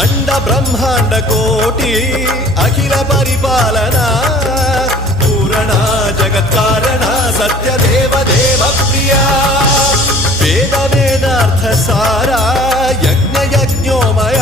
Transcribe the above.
అండ బ్రహ్మాండ కోటి అఖిల పరిపాలన పూరణ జగత్కారణ సత్యదేవ దేవ ప్రియా వేద వేదార్థ సారా యజ్ఞ యజ్ఞోమయ